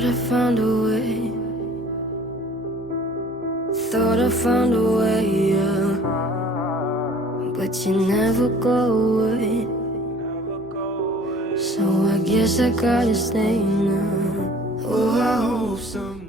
Thought I found a way. Thought I found a way, yeah. But you never go away. So I guess I gotta stay now. Oh, I hope someday